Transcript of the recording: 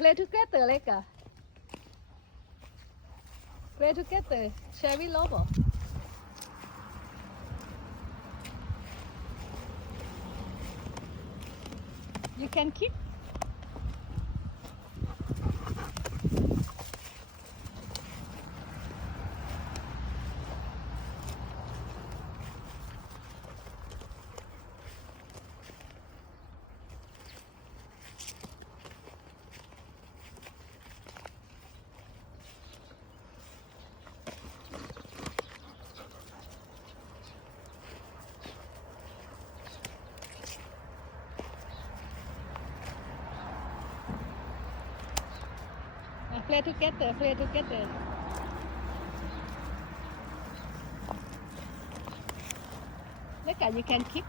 Play together, Leka. Play together. Shall we, Lobo? You can kick. Play together, play together. Look at you can kick.